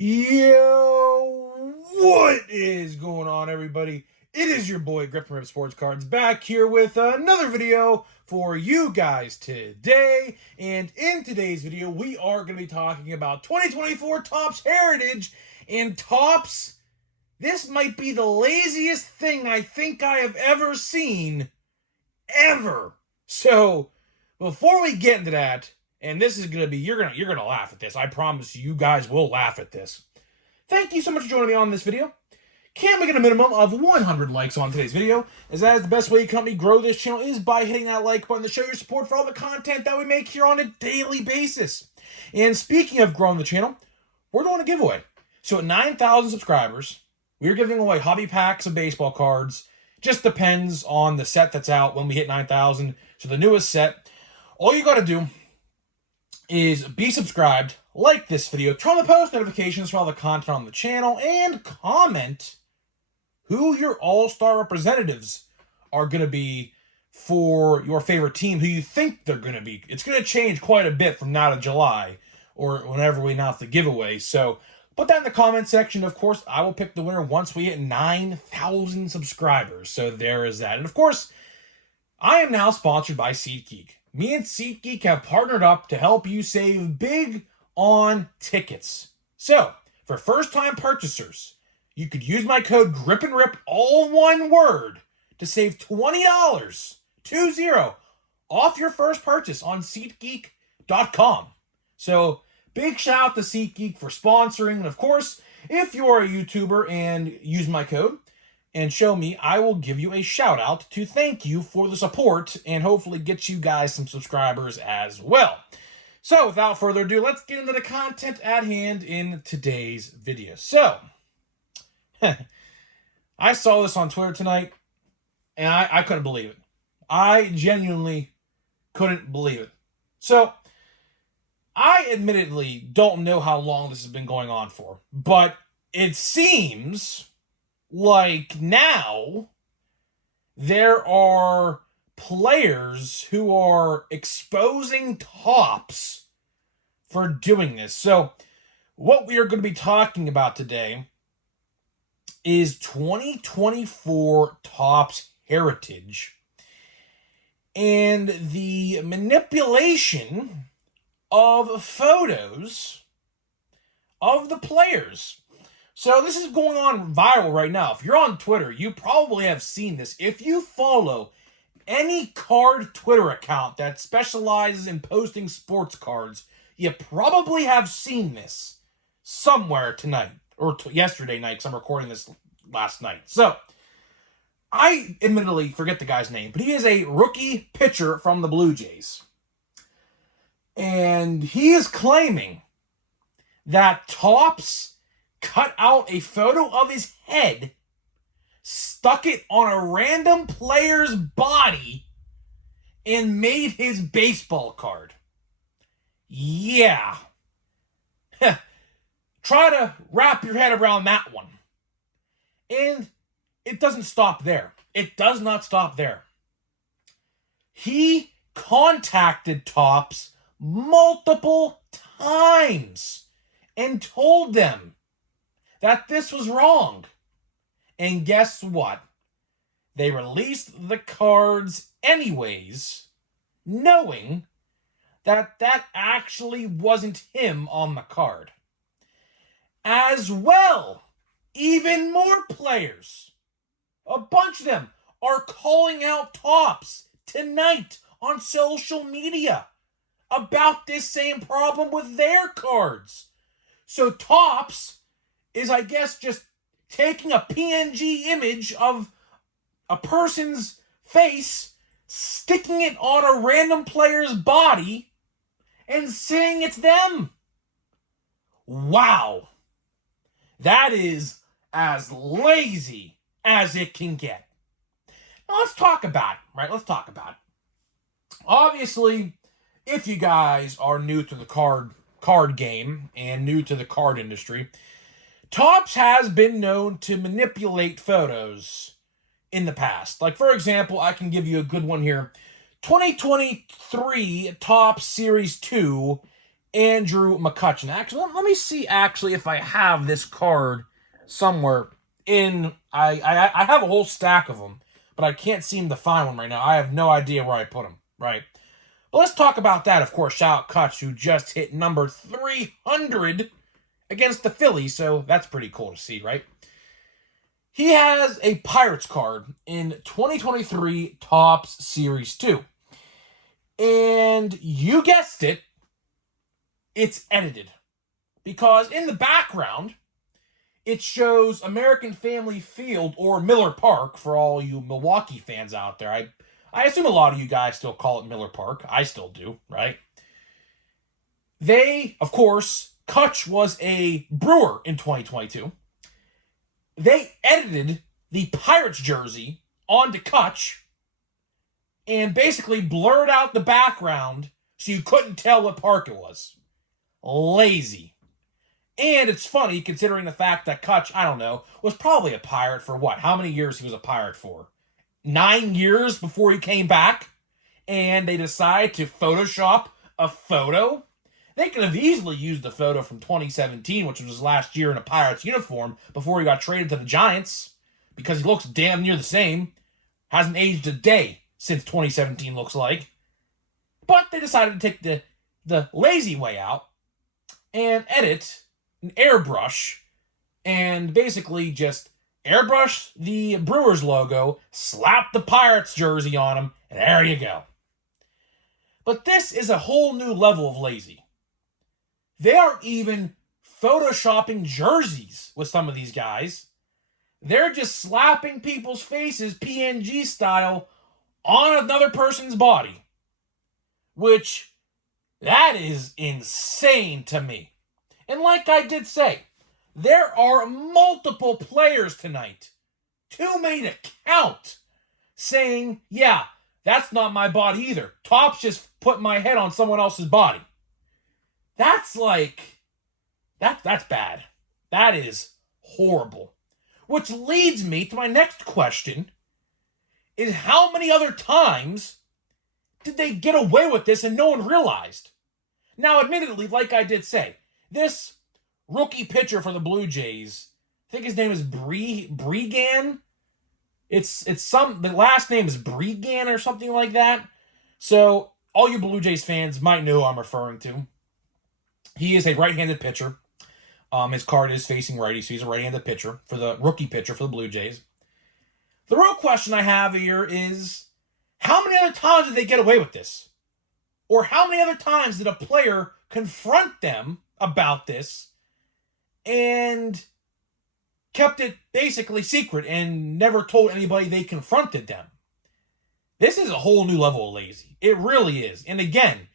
Yo, what is going on, everybody? It is your boy Grip and Rip Sports Cards back here with another video for you guys today. And in today's video, we are going to be talking about 2024 Topps Heritage. And Topps, this might be the laziest thing I think I have ever seen, ever. So, before we get into that, and this is going to be, you're gonna laugh at this. I promise you guys will laugh at this. Thank you so much for joining me on this video. Can't make it a minimum of 100 likes on today's video, as that is the best way you can help me grow this channel is by hitting that like button to show your support for all the content that we make here on a daily basis. And speaking of growing the channel, we're doing a giveaway. So at 9,000 subscribers, we're giving away hobby packs of baseball cards. Just depends on the set that's out when we hit 9,000. So the newest set, all you got to do is be subscribed, like this video, turn on the post notifications for all the content on the channel, and comment who your all-star representatives are going to be for your favorite team, who you think they're going to be. It's going to change quite a bit from now to July, or whenever we announce the giveaway. So put that in the comment section. Of course, I will pick the winner once we hit 9,000 subscribers. So there is that. And of course, I am now sponsored by SeatGeek. Me and SeatGeek have partnered up to help you save big on tickets. So, for first-time purchasers, you could use my code GRIPANDRIP, all one word, to save $20, 20, off your first purchase on SeatGeek.com. So, big shout out to SeatGeek for sponsoring. And of course, if you're a YouTuber and use my code and show me, I will give you a shout out to thank you for the support and hopefully get you guys some subscribers as well. So without further ado, let's get into the content at hand in today's video. So, I saw this on Twitter tonight and I couldn't believe it. I genuinely couldn't believe it. So, I admittedly don't know how long this has been going on for, but it seems like now there are players who are exposing Topps for doing this. So what we are going to be talking about today is 2024 Topps Heritage and the manipulation of photos of the players. So this is going on viral right now. If you're on Twitter, you probably have seen this. If you follow any card Twitter account that specializes in posting sports cards, you probably have seen this somewhere tonight, or yesterday night, because I'm recording this last night. So, I admittedly forget the guy's name, but he is a rookie pitcher from the Blue Jays. And he is claiming that Topps cut out a photo of his head, stuck it on a random player's body, and made his baseball card. Yeah. Try to wrap your head around that one. And it doesn't stop there. It does not stop there. He contacted Topps multiple times and told them that this was wrong. And guess what? They released the cards anyways, knowing that that actually wasn't him on the card. As well, even more players, a bunch of them, are calling out Topps tonight on social media about this same problem with their cards. So Topps is, I guess, just taking a PNG image of a person's face, sticking it on a random player's body, and saying it's them. Wow. That is as lazy as it can get. Now let's talk about it, right? Let's talk about it. Obviously, if you guys are new to the card game and new to the card industry, Topps has been known to manipulate photos in the past. Like, for example, I can give you a good one here. 2023 Topps Series 2 Andrew McCutchen. Actually, let me see actually if I have this card somewhere in... I have a whole stack of them, but I can't seem to find one right now. I have no idea where I put them, right? But let's talk about that, of course. Shout out Kutch, who just hit number 300 against the Phillies, so that's pretty cool to see, right? He has a Pirates card in 2023 Topps Series 2. And you guessed it, it's edited. Because in the background, it shows American Family Field, or Miller Park, for all you Milwaukee fans out there. I assume a lot of you guys still call it Miller Park. I still do, right? They, of course, Kutch was a Brewer in 2022. They edited the Pirates jersey onto Kutch and basically blurred out the background so you couldn't tell what park it was. Lazy. And it's funny considering the fact that Kutch, I don't know, was probably a Pirate for what? How many years he was a Pirate for? 9 years before he came back? And they decided to Photoshop a photo? They could have easily used the photo from 2017, which was his last year in a Pirates uniform, before he got traded to the Giants, because he looks damn near the same. Hasn't aged a day since 2017, looks like. But they decided to take the lazy way out and edit an airbrush and basically just airbrush the Brewers logo, slap the Pirates jersey on him, and there you go. But this is a whole new level of lazy. They are even photoshopping jerseys with some of these guys. They're just slapping people's faces PNG style on another person's body. Which, that is insane to me. And like I did say, there are multiple players tonight, too many to count, saying, yeah, that's not my body either. Topps just put my head on someone else's body. That's like, that's bad. That is horrible. Which leads me to my next question, is how many other times did they get away with this and no one realized? Now, admittedly, like I did say, this rookie pitcher for the Blue Jays, I think his name is Bregan. The last name is Bregan or something like that. So, all you Blue Jays fans might know who I'm referring to. He is a right-handed pitcher. His card is facing righty, so he's a right-handed pitcher, for the rookie pitcher for the Blue Jays. The real question I have here is, how many other times did they get away with this? Or how many other times did a player confront them about this and kept it basically secret and never told anybody they confronted them? This is a whole new level of lazy. It really is. And again,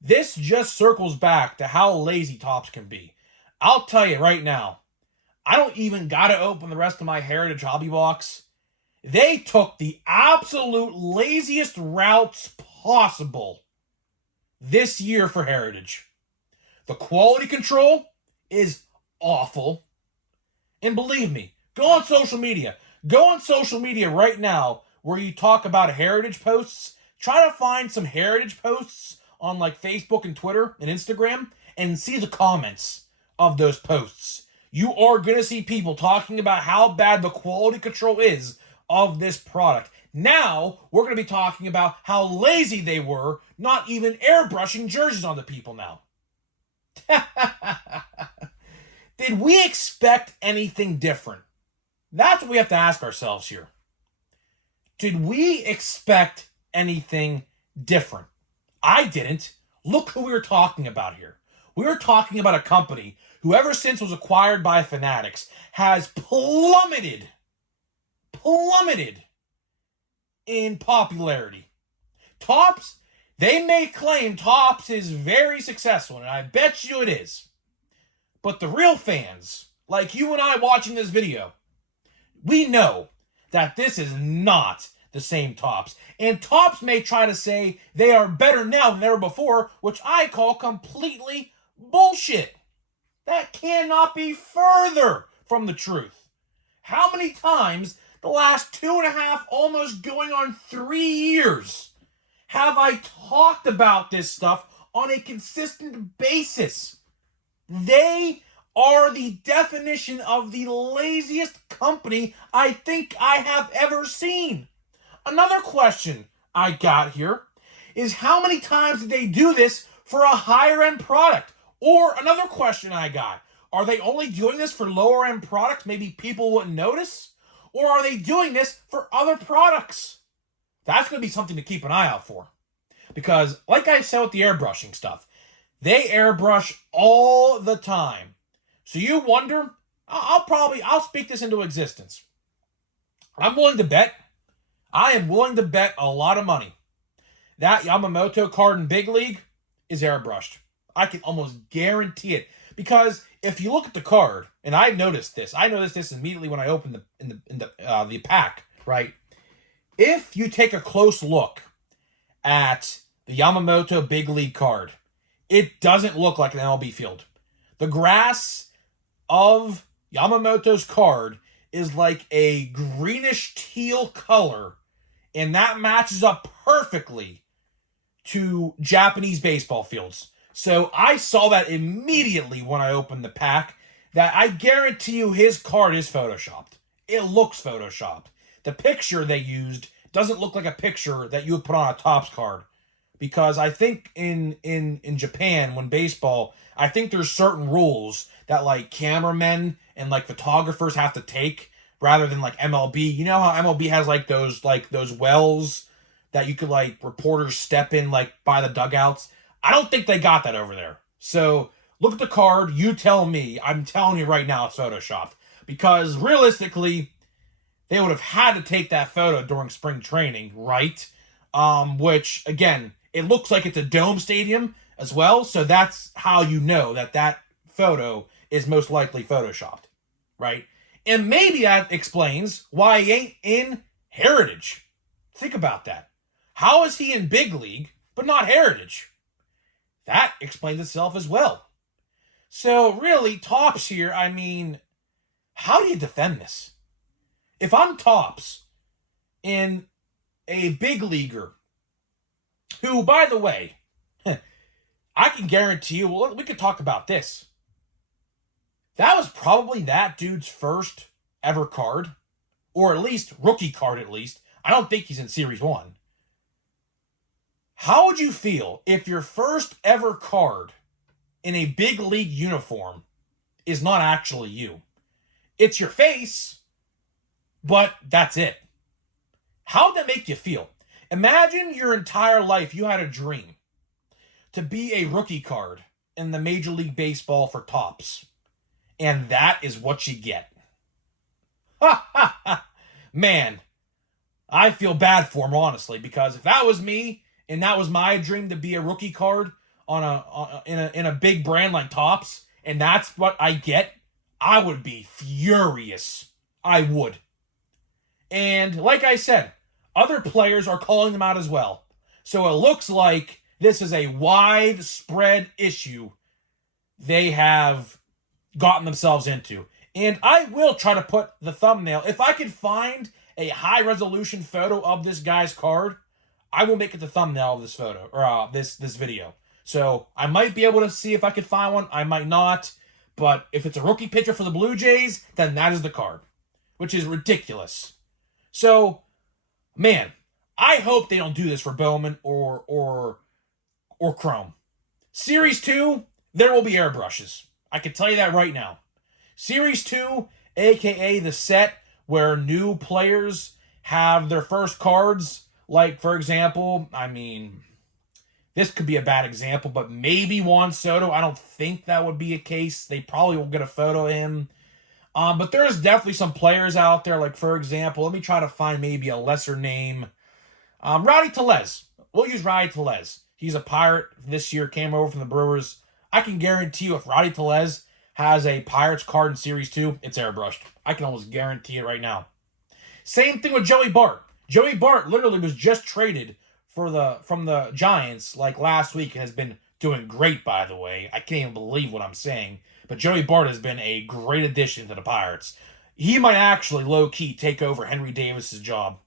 this just circles back to how lazy Topps can be. I'll tell you right now, I don't even gotta open the rest of my Heritage hobby box. They took the absolute laziest routes possible this year for Heritage. The quality control is awful. And believe me, go on social media. Go on social media right now where you talk about Heritage posts. Try to find some Heritage posts on like Facebook and Twitter and Instagram and see the comments of those posts. You are going to see people talking about how bad the quality control is of this product. Now, we're going to be talking about how lazy they were, not even airbrushing jerseys onto people now. Did we expect anything different? That's what we have to ask ourselves here. Did we expect anything different? I didn't. Look who we were talking about here. We were talking about a company who, ever since was acquired by Fanatics, has plummeted in popularity. Topps, they may claim Topps is very successful, and I bet you it is. But the real fans, like you and I watching this video, we know that this is not the same Topps. And Topps may try to say they are better now than ever before, which I call completely bullshit. That cannot be further from the truth. How many times the last 2.5, almost going on 3 years, have I talked about this stuff on a consistent basis. They are the definition of the laziest company I think I have ever seen. Another question I got here is how many times did they do this for a higher end product? Or another question I got, are they only doing this for lower end products? Maybe people wouldn't notice? Or are they doing this for other products? That's going to be something to keep an eye out for. Because like I said with the airbrushing stuff, they airbrush all the time. So you wonder, I'll speak this into existence. I am willing to bet a lot of money that Yamamoto card in Big League is airbrushed. I can almost guarantee it. Because if you look at the card, and I noticed this immediately when I opened the pack, right? If you take a close look at the Yamamoto Big League card, it doesn't look like an MLB field. The grass of Yamamoto's card is like a greenish teal color, and that matches up perfectly to Japanese baseball fields. So I saw that immediately when I opened the pack, that I guarantee you his card is photoshopped. It looks photoshopped. The picture they used doesn't look like a picture that you would put on a Topps card. Because I think in Japan, when baseball, I think there's certain rules that like cameramen and like photographers have to take rather than like MLB. You know how MLB has like those wells that you could like reporters step in like by the dugouts? I don't think they got that over there. So look at the card. You tell me. I'm telling you right now it's photoshopped. Because realistically, they would have had to take that photo during spring training, right? Which, again, it looks like it's a dome stadium as well. So that's how you know that photo is most likely photoshopped, right? And maybe that explains why he ain't in Heritage. Think about that. How is he in Big League, but not Heritage? That explains itself as well. So really, Topps here, I mean, how do you defend this? If I'm Topps in a big leaguer, who, by the way, I can guarantee you, we could talk about this. That was probably that dude's first ever card, or at least rookie card at least. I don't think he's in Series 1. How would you feel if your first ever card in a big league uniform is not actually you? It's your face, but that's it. How would that make you feel? Imagine your entire life you had a dream to be a rookie card in the Major League Baseball for Topps. And that is what you get. Ha ha ha. Man, I feel bad for him, honestly, because if that was me and that was my dream to be a rookie card in a big brand like Topps, and that's what I get, I would be furious. I would. And like I said, other players are calling them out as well. So it looks like this is a widespread issue they have gotten themselves into. And I will try to put the thumbnail. If I could find a high-resolution photo of this guy's card, I will make it the thumbnail of this photo, or this video. So I might be able to see if I could find one. I might not. But if it's a rookie pitcher for the Blue Jays, then that is the card, which is ridiculous. So, man, I hope they don't do this for Bowman or Chrome. Series 2, there will be airbrushes. I can tell you that right now. Series 2, a.k.a. the set where new players have their first cards. Like, for example, I mean, this could be a bad example, but maybe Juan Soto. I don't think that would be a case. They probably will get a photo of him. But there's definitely some players out there, like, for example, let me try to find maybe a lesser name. Rowdy Tellez. We'll use Rowdy Tellez. He's a Pirate this year, came over from the Brewers. I can guarantee you if Rowdy Tellez has a Pirates card in Series 2, it's airbrushed. I can almost guarantee it right now. Same thing with Joey Bart. Joey Bart literally was just traded from the Giants like last week and has been doing great, by the way. I can't even believe what I'm saying. But Joey Bart has been a great addition to the Pirates. He might actually low-key take over Henry Davis's job.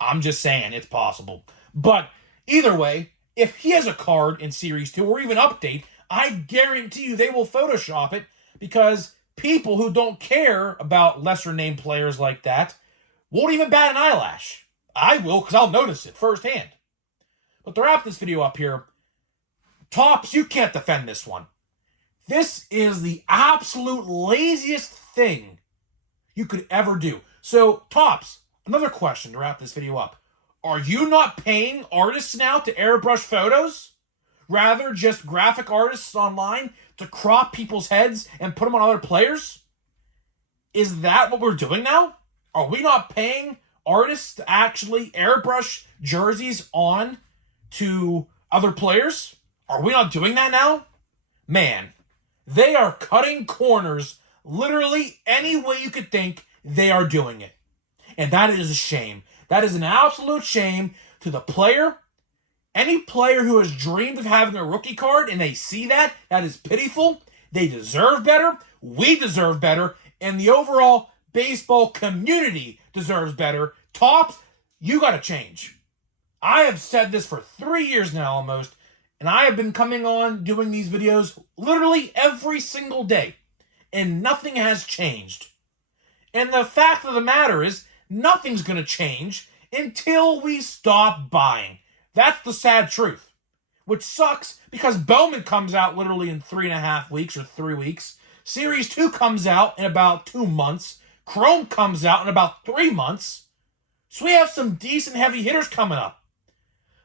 I'm just saying, it's possible. But either way, if he has a card in Series 2 or even update, I guarantee you they will Photoshop it, because people who don't care about lesser named players like that won't even bat an eyelash. I will, because I'll notice it firsthand. But to wrap this video up here, Topps, you can't defend this one. This is the absolute laziest thing you could ever do. So, Topps, another question to wrap this video up. Are you not paying artists now to airbrush photos? Rather just graphic artists online to crop people's heads and put them on other players? Is that what we're doing now? Are we not paying artists to actually airbrush jerseys on to other players? Are we not doing that now? Man, they are cutting corners literally any way you could think. They are doing it. And that is a shame. That is an absolute shame to the player. Any player who has dreamed of having a rookie card and they see that, that is pitiful. They deserve better. We deserve better. And the overall baseball community deserves better. Topps, you got to change. I have said this for 3 years now almost, and I have been coming on doing these videos literally every single day, and nothing has changed. And the fact of the matter is, nothing's going to change until we stop buying. That's the sad truth. Which sucks, because Bowman comes out literally in 3.5 weeks or 3 weeks. Series 2 comes out in about 2 months. Chrome comes out in about 3 months. So we have some decent heavy hitters coming up.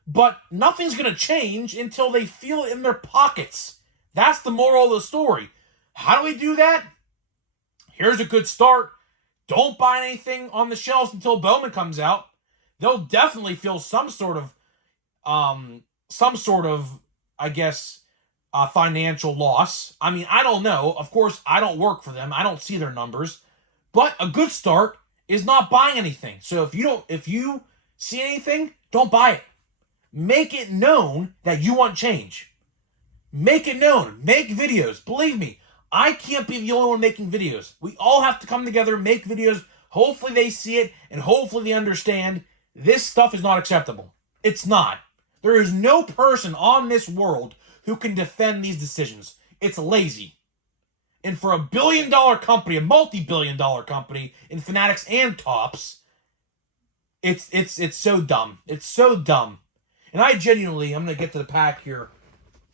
But nothing's going to change until they feel it in their pockets. That's the moral of the story. How do we do that? Here's a good start. Don't buy anything on the shelves until Bowman comes out. They'll definitely feel some sort of, I guess, financial loss. I mean, I don't know. Of course, I don't work for them. I don't see their numbers. But a good start is not buying anything. So if you see anything, don't buy it. Make it known that you want change. Make it known. Make videos. Believe me, I can't be the only one making videos. We all have to come together, make videos. Hopefully they see it, and hopefully they understand this stuff is not acceptable. It's not. There is no person on this world who can defend these decisions. It's lazy. And for a billion-dollar company, a multi-billion-dollar company in Fanatics and Topps, it's so dumb. It's so dumb. And I genuinely, I'm going to get to the pack here.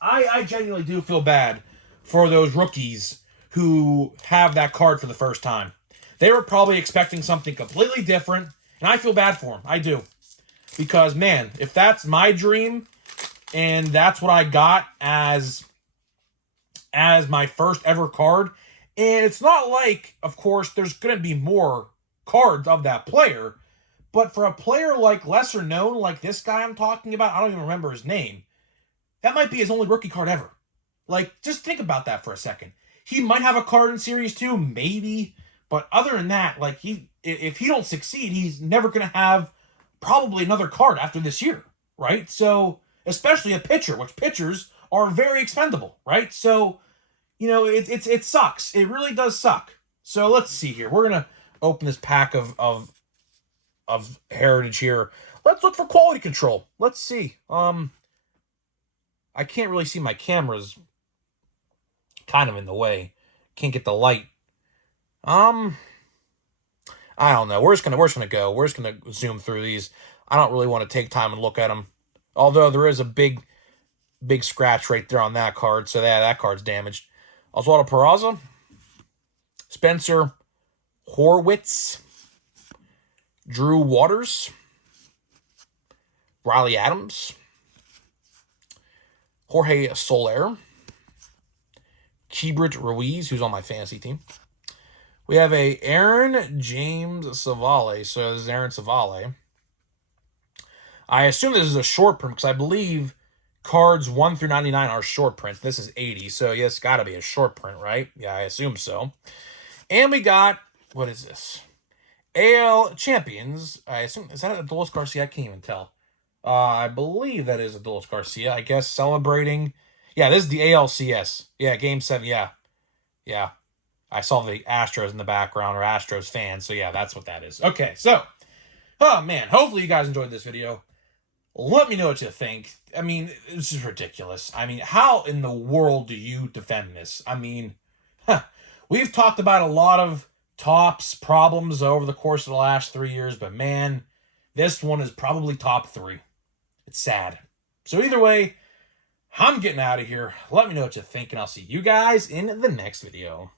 I genuinely do feel bad for those rookies who have that card for the first time. They were probably expecting something completely different, and I feel bad for them. I do. Because, man, if that's my dream, and that's what I got as my first ever card, and it's not like, of course, there's going to be more cards of that player, but for a player like lesser known, like this guy I'm talking about, I don't even remember his name, that might be his only rookie card ever. Like, just think about that for a second. He might have a card in Series 2, maybe, but other than that, like, if he don't succeed, he's never going to have probably another card after this year, right? So, especially a pitcher, which pitchers are very expendable, right? So, you know, it sucks. It really does suck. So, let's see here. We're going to open this pack of Heritage here. Let's look for quality control. Let's see. I can't really see, my camera's kind of in the way. Can't get the light. I don't know. We're just gonna go. We're just gonna zoom through these. I don't really want to take time and look at them. Although there is a big scratch right there on that card, so that card's damaged. Oswaldo Peraza, Spencer Horwitz, Drew Waters, Riley Adams, Jorge Soler, Keibert Ruiz, who's on my fantasy team. We have a Aaron James Savale. So this is Aaron Savale. I assume this is a short print because I believe cards 1 through 99 are short prints. This is 80, so yes, it's got to be a short print, right? Yeah, I assume so. And we got, what is this? AL Champions. I assume, is that Adolis Garcia? I can't even tell. I believe that is Adolis Garcia, I guess, celebrating. Yeah, this is the ALCS. Yeah, Game 7, yeah. Yeah. I saw the Astros in the background, or Astros fans, so yeah, that's what that is. Okay, so, oh man, hopefully you guys enjoyed this video. Let me know what you think. I mean, this is ridiculous. I mean, how in the world do you defend this? I mean, huh, we've talked about a lot of Topps problems over the course of the last 3 years, but man, this one is probably top three. It's sad. So either way, I'm getting out of here. Let me know what you think, and I'll see you guys in the next video.